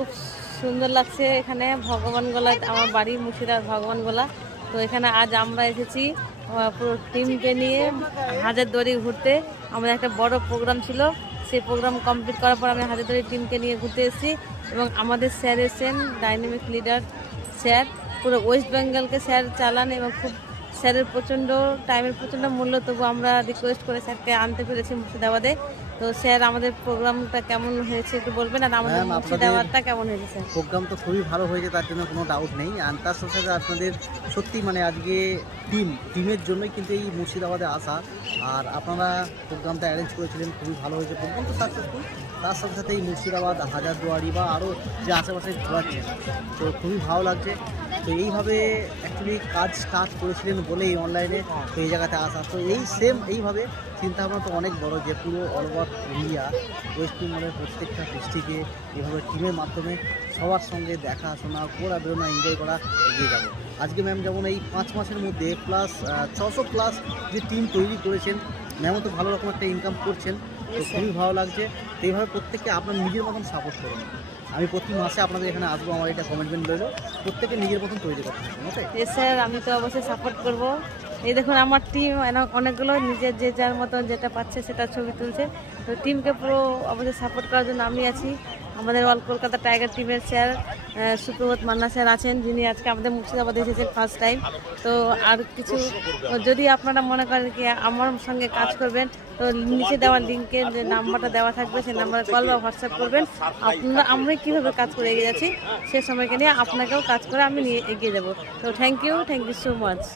খুব সুন্দর লাগছে এখানে ভগবানগোলা, আমার বাড়ি মুর্শিদাবাদ ভগবানগোলা। তো এখানে আজ আমরা এসেছি পুরো টিমকে নিয়ে হাজারদুয়ারি ঘুরতে। আমাদের একটা বড় প্রোগ্রাম ছিল, সেই প্রোগ্রাম কমপ্লিট করার পর আমি হাজারদুয়ারি টিমকে নিয়ে ঘুরতে এসেছি। এবং আমাদের স্যার এসেছেন, ডাইনামিক লিডার স্যার, পুরো ওয়েস্ট বেঙ্গলকে স্যার চালান এবং খুব স্যারের প্রচণ্ড টাইমের প্রচণ্ড মূল্য, তবু আমরা রিকোয়েস্ট করে স্যারকে আনতে পেরেছি মুর্শিদাবাদে। তো স্যার আমাদের প্রোগ্রামটা কেমন হয়েছে একটু বলবেন, আর আমাদের মুর্শিদাবাদটা কেমন হয়েছে স্যার? প্রোগ্রাম তো খুবই ভালো হয়েছে, তার জন্য কোনো ডাউট নেই। আর তার সাথে সাথে আপনাদের সত্যি মানে আজকে টিমের জন্যই কিন্তু এই মুর্শিদাবাদে আসা। আর আপনারা প্রোগ্রামটা অ্যারেঞ্জ করেছিলেন, খুবই ভালো হয়েছে, প্রোগ্রাম তো সাকসেসফুল। তার সাথে সাথে এই মুর্শিদাবাদ, হাজারদুয়ারি বা আরও যে আশেপাশে ঘোরাচ্ছেন, তো খুবই ভালো লাগছে। তো এইভাবে অ্যাকচুয়ালি কাজ স্টার্ট করেছিলেন বলেই অনলাইনে তো এই জায়গাতে আসা। তো এইভাবে চিন্তাভাবনা তো অনেক বড়, যে পুরো অল ওভার ইন্ডিয়া ওয়েস্ট বেঙ্গলের প্রত্যেকটা ডিস্ট্রিক্টে এভাবে টিমের মাধ্যমে সবার সঙ্গে দেখাশোনা, ঘোরা বেরোনো, এনজয় করা, এগিয়ে যাবে। আজকে ম্যাম যেমন এই 5 মাসের মধ্যে প্লাস 600 প্লাস যে টিম তৈরি করেছেন, ম্যামও তো ভালো রকম একটা ইনকাম করছেন, তো খুবই ভালো লাগছে। তো এইভাবে প্রত্যেককে আপনার নিজের মতন সাপোর্ট করুন। আমি প্রতি মাসে আপনাদের এখানে আসবো, আমার এটা কমিটমেন্ট রইল, প্রত্যেকে নিজের মতন তৈরি করতে হবে। ওকে স্যার, আমি তো অবশ্যই সাপোর্ট করব। এই দেখুন আমার টিম অনেকগুলো নিজের যে যার মতন যেটা পাচ্ছে সেটা ছবি তুলছে। তো টিমকে পুরো অবশ্যই সাপোর্ট করার জন্য আমি আছি। আমাদের অল কলকাতা টাইগার টিমের স্যার সুপ্রভাত মান্না স্যার আছেন, যিনি আজকে আমাদের মুর্শিদাবাদে এসেছেন ফার্স্ট টাইম। তো আর কিছু যদি আপনারা মনে করেন কি আমার সঙ্গে কাজ করবেন, তো নিচে দেওয়া লিঙ্কের যে নাম্বারটা দেওয়া থাকবে সেই নাম্বারে কল বা হোয়াটসঅ্যাপ করবেন। আমরা কীভাবে কাজ করে এগিয়ে যাচ্ছি সে সময়কে নিয়ে আপনাকেও কাজ করে আমি নিয়ে এগিয়ে যাব। তো থ্যাংক ইউ সো মাচ।